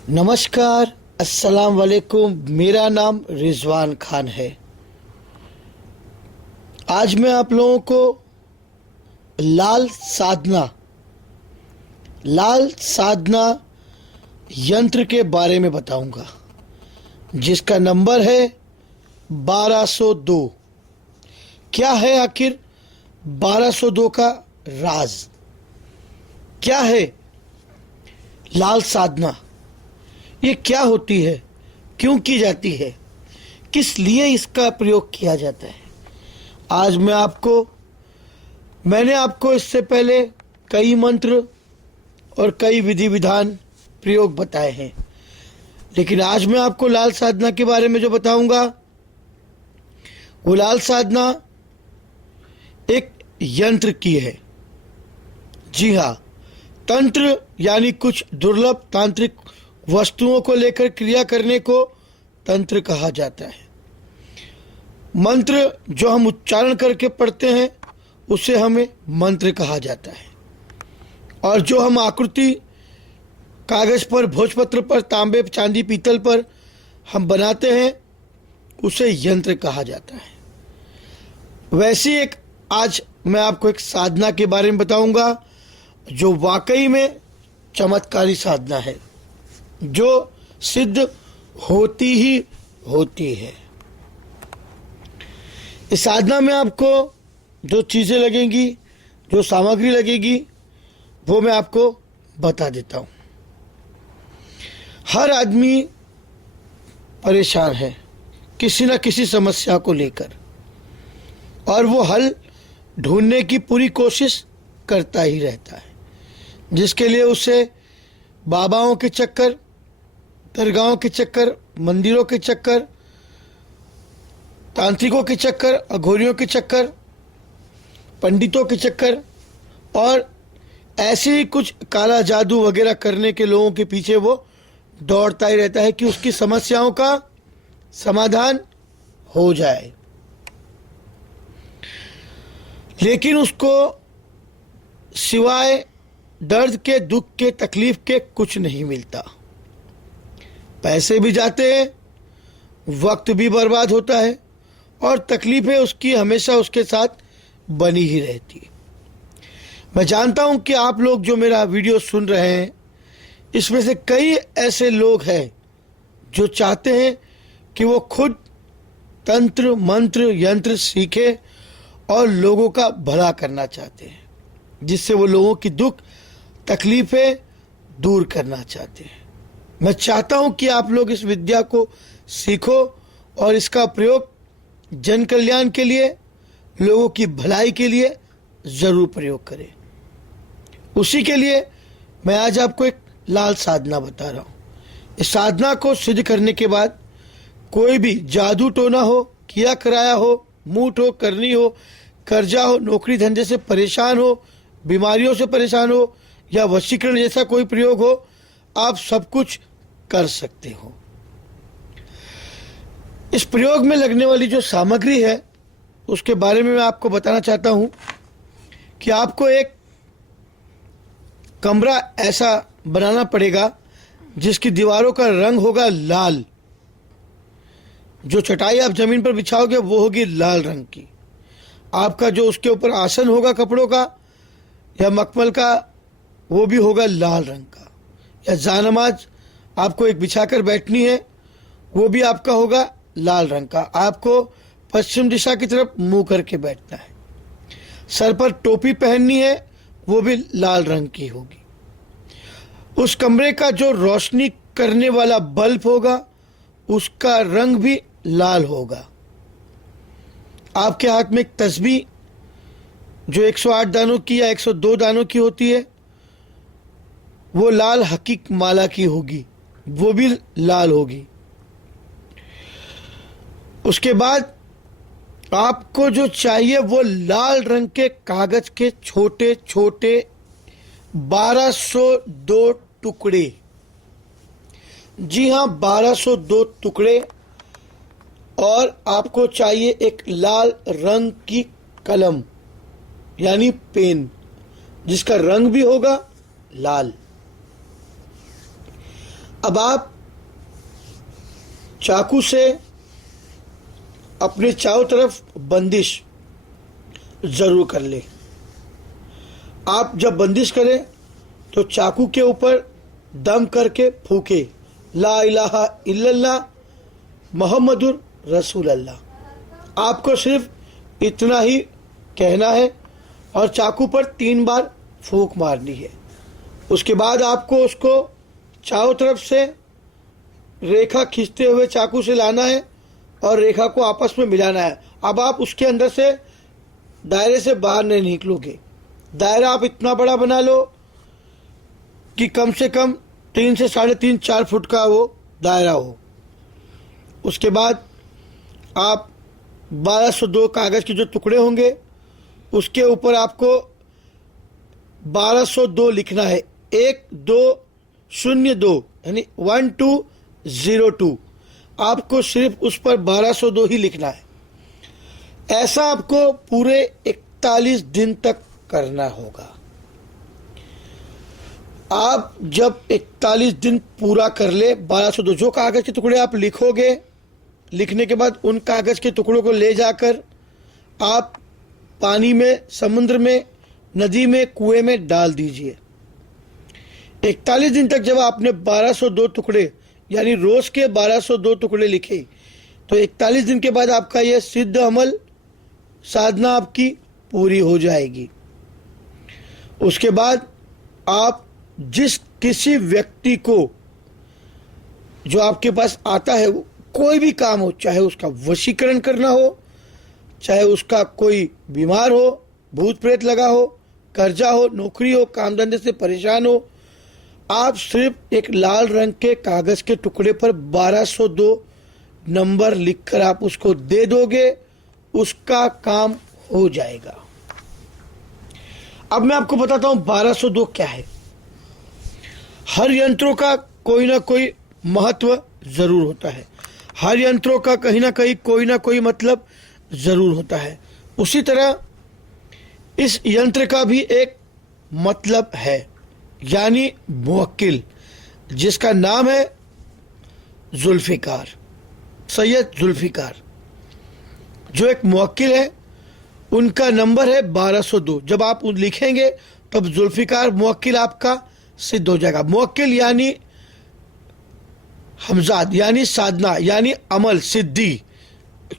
नमस्कार, अस्सलाम वालेकुम। मेरा नाम रिजवान खान है। आज मैं आप लोगों को लाल साधना यंत्र के बारे में बताऊंगा, जिसका नंबर है 1202। क्या है आखिर 1202 का राज? क्या है लाल साधना? ये क्या होती है, क्यों की जाती है, किस लिए इसका प्रयोग किया जाता है? आज मैंने आपको इससे पहले कई मंत्र और कई विधि विधान प्रयोग बताए हैं, लेकिन आज मैं आपको लाल साधना के बारे में जो बताऊंगा, वो लाल साधना एक यंत्र की है। जी हाँ, तंत्र यानी कुछ दुर्लभ तांत्रिक वस्तुओं को लेकर क्रिया करने को तंत्र कहा जाता है। मंत्र जो हम उच्चारण करके पढ़ते हैं उसे हमें मंत्र कहा जाता है, और जो हम आकृति कागज पर, भोजपत्र पर, तांबे, चांदी, पीतल पर हम बनाते हैं उसे यंत्र कहा जाता है। वैसी एक आज मैं आपको एक साधना के बारे में बताऊंगा जो वाकई में चमत्कारी साधना है, जो सिद्ध होती ही होती है। इस साधना में आपको जो चीज़ें लगेंगी, जो सामग्री लगेगी, वो मैं आपको बता देता हूँ। हर आदमी परेशान है किसी न किसी समस्या को लेकर, और वो हल ढूंढने की पूरी कोशिश करता ही रहता है, जिसके लिए उसे बाबाओं के चक्कर, दरगाहों के चक्कर, मंदिरों के चक्कर, तांत्रिकों के चक्कर, अघोरियों के चक्कर, पंडितों के चक्कर और ऐसे ही कुछ काला जादू वगैरह करने के लोगों के पीछे वो दौड़ता ही रहता है कि उसकी समस्याओं का समाधान हो जाए। लेकिन उसको सिवाय दर्द के, दुख के, तकलीफ के कुछ नहीं मिलता। पैसे भी जाते हैं, वक्त भी बर्बाद होता है, और तकलीफें उसकी हमेशा उसके साथ बनी ही रहती है। मैं जानता हूं कि आप लोग जो मेरा वीडियो सुन रहे हैं, इसमें से कई ऐसे लोग हैं जो चाहते हैं कि वो खुद तंत्र, मंत्र, यंत्र सीखे और लोगों का भला करना चाहते हैं, जिससे वो लोगों की दुख तकलीफें दूर करना चाहते हैं। मैं चाहता हूं कि आप लोग इस विद्या को सीखो और इसका प्रयोग जन कल्याण के लिए, लोगों की भलाई के लिए जरूर प्रयोग करें। उसी के लिए मैं आज आपको एक लाल साधना बता रहा हूं। इस साधना को सिद्ध करने के बाद कोई भी जादू टोना हो, किया कराया हो, मूठ हो, करनी हो, कर्जा हो, नौकरी धंधे से परेशान हो, बीमारियों से परेशान हो, या वशीकरण जैसा कोई प्रयोग हो, आप सब कुछ कर सकते हो। इस प्रयोग में लगने वाली जो सामग्री है उसके बारे में मैं आपको बताना चाहता हूं कि आपको एक कमरा ऐसा बनाना पड़ेगा जिसकी दीवारों का रंग होगा लाल। जो चटाई आप जमीन पर बिछाओगे वो होगी लाल रंग की। आपका जो उसके ऊपर आसन होगा कपड़ों का या मखमल का, वो भी होगा लाल रंग का। या जानमाज आपको एक बिछाकर बैठनी है, वो भी आपका होगा लाल रंग का। आपको पश्चिम दिशा की तरफ मुंह करके बैठना है। सर पर टोपी पहननी है, वो भी लाल रंग की होगी। उस कमरे का जो रोशनी करने वाला बल्ब होगा उसका रंग भी लाल होगा। आपके हाथ में एक तस्बीह जो 108 दानों की या 102 दानों की होती है, वो लाल हकीक माला की होगी, वो भी लाल होगी। उसके बाद आपको जो चाहिए वो लाल रंग के कागज के छोटे छोटे 1202 टुकड़े। जी हाँ, 1202 टुकड़े। और आपको चाहिए एक लाल रंग की कलम यानी पेन, जिसका रंग भी होगा लाल। अब आप चाकू से अपने चारों तरफ बंदिश जरूर कर ले। आप जब बंदिश करें तो चाकू के ऊपर दम करके फूके, ला इलाहा इल्लल्लाह मोहम्मदुर रसूल अल्लाह। आपको सिर्फ इतना ही कहना है और चाकू पर 3 बार फूंक मारनी है। उसके बाद आपको उसको चारों तरफ से रेखा खींचते हुए चाकू से लाना है और रेखा को आपस में मिलाना है। अब आप उसके अंदर से दायरे से बाहर नहीं निकलोगे। दायरा आप इतना बड़ा बना लो कि कम से कम 3 से 3.5-4 फुट का वो दायरा हो। उसके बाद आप 1202 कागज़ के जो टुकड़े होंगे उसके ऊपर आपको 1202 लिखना है। 1202 यानी 1202 आपको सिर्फ उस पर 1202 ही लिखना है। ऐसा आपको पूरे 41 दिन तक करना होगा। आप जब 41 दिन पूरा कर ले 1202 जो कागज के टुकड़े आप लिखोगे, लिखने के बाद उन कागज के टुकड़ों को ले जाकर आप पानी में, समुद्र में, नदी में, कुएं में डाल दीजिए। 41 दिन तक जब आपने 1202 टुकड़े यानी रोज के 1202 टुकड़े लिखे तो 41 दिन के बाद आपका यह सिद्ध अमल साधना आपकी पूरी हो जाएगी। उसके बाद आप जिस किसी व्यक्ति को जो आपके पास आता है, कोई भी काम हो, चाहे उसका वशीकरण करना हो, चाहे उसका कोई बीमार हो, भूत प्रेत लगा हो, कर्जा हो, नौकरी हो, काम धंधे से परेशान हो, आप सिर्फ एक लाल रंग के कागज के टुकड़े पर 1202 नंबर लिखकर आप उसको दे दोगे, उसका काम हो जाएगा। अब मैं आपको बताता हूं 1202 क्या है। हर यंत्रों का कोई ना कोई महत्व जरूर होता है। हर यंत्रों का कहीं ना कहीं कोई ना कोई मतलब जरूर होता है। उसी तरह इस यंत्र का भी एक मतलब है, यानी मुवक्किल, जिसका नाम है जुल्फिकार, सैयद जुल्फिकार। जो एक मुवक्किल है उनका नंबर है 1202। जब आप लिखेंगे तब जुल्फिकार मुवक्किल आपका सिद्ध हो जाएगा। मुवक्किल यानी हमजाद, यानी साधना, यानी अमल, सिद्धि,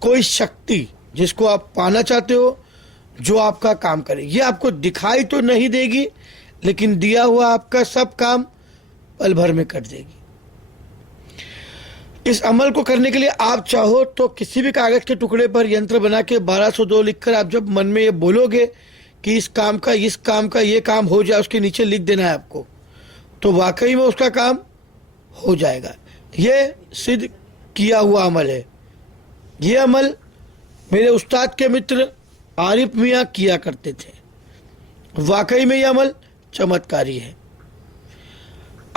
कोई शक्ति जिसको आप पाना चाहते हो, जो आपका काम करे। ये आपको दिखाई तो नहीं देगी, लेकिन दिया हुआ आपका सब काम पल भर में कर देगी। इस अमल को करने के लिए आप चाहो तो किसी भी कागज के टुकड़े पर यंत्र बना के 1202 लिखकर आप जब मन में ये बोलोगे कि इस काम का ये काम हो जाए, उसके नीचे लिख देना है आपको, तो वाकई में उसका काम हो जाएगा। ये सिद्ध किया हुआ अमल है। ये अमल मेरे उस्ताद के मित्र आरिफ मियाँ किया करते थे। वाकई में यह अमल चमत्कारी है।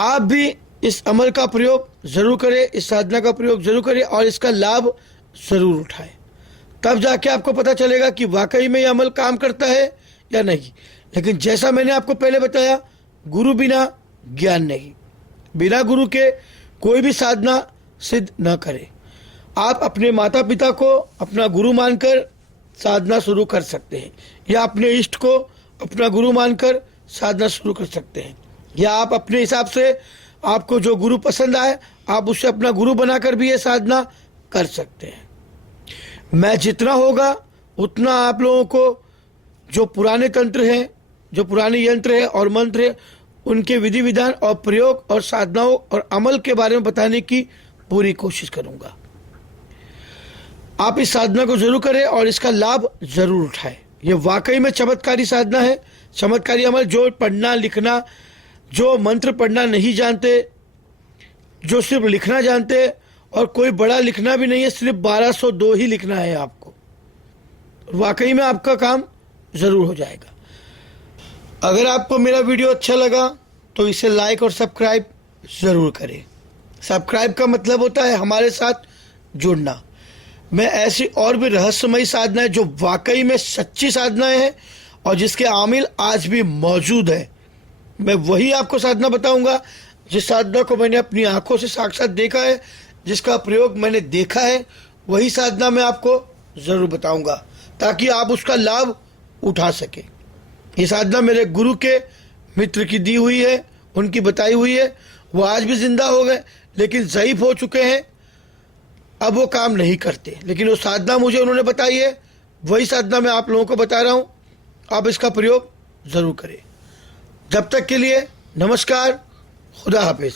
आप भी इस अमल का प्रयोग जरूर करें, इस साधना का प्रयोग जरूर करें और इसका लाभ जरूर उठाएं। तब जाके आपको पता चलेगा कि वाकई में यह अमल काम करता है या नहीं। लेकिन जैसा मैंने आपको पहले बताया, गुरु बिना ज्ञान नहीं। बिना गुरु के कोई भी साधना सिद्ध न करे। आप अपने माता पिता को अपना गुरु मानकर साधना शुरू कर सकते हैं, या अपने इष्ट को अपना गुरु मानकर साधना शुरू कर सकते हैं, या आप अपने हिसाब से आपको जो गुरु पसंद आए आप उससे अपना गुरु बनाकर भी ये साधना कर सकते हैं। मैं जितना होगा उतना आप लोगों को जो पुराने तंत्र हैं, जो पुराने यंत्र हैं और मंत्र हैं, उनके विधि विधान और प्रयोग और साधनाओं और अमल के बारे में बताने की पूरी कोशिश करूंगा। आप इस साधना को जरूर करें और इसका लाभ जरूर उठाएं। ये वाकई में चमत्कारी साधना है, चमत्कारी अमल। जो पढ़ना लिखना, जो मंत्र पढ़ना नहीं जानते, जो सिर्फ लिखना जानते और कोई बड़ा लिखना भी नहीं है, सिर्फ 1202 ही लिखना है आपको, वाकई में आपका काम जरूर हो जाएगा। अगर आपको मेरा वीडियो अच्छा लगा तो इसे लाइक और सब्सक्राइब जरूर करें। सब्सक्राइब का मतलब होता है हमारे साथ जुड़ना। मैं ऐसी और भी रहस्यमयी साधनाएं जो वाकई में सच्ची साधनाएं हैं और जिसके आमिल आज भी मौजूद है, मैं वही आपको साधना बताऊंगा जिस साधना को मैंने अपनी आंखों से साक्षात देखा है, जिसका प्रयोग मैंने देखा है, वही साधना मैं आपको ज़रूर बताऊंगा ताकि आप उसका लाभ उठा सके। ये साधना मेरे गुरु के मित्र की दी हुई है, उनकी बताई हुई है। वो आज भी जिंदा हो गए लेकिन ज़ईफ हो चुके हैं, अब वो काम नहीं करते, लेकिन वो साधना मुझे उन्होंने बताई है, वही साधना मैं आप लोगों को बता रहा हूँ। आप इसका प्रयोग ज़रूर करें। जब तक के लिए नमस्कार, खुदा हाफिज़।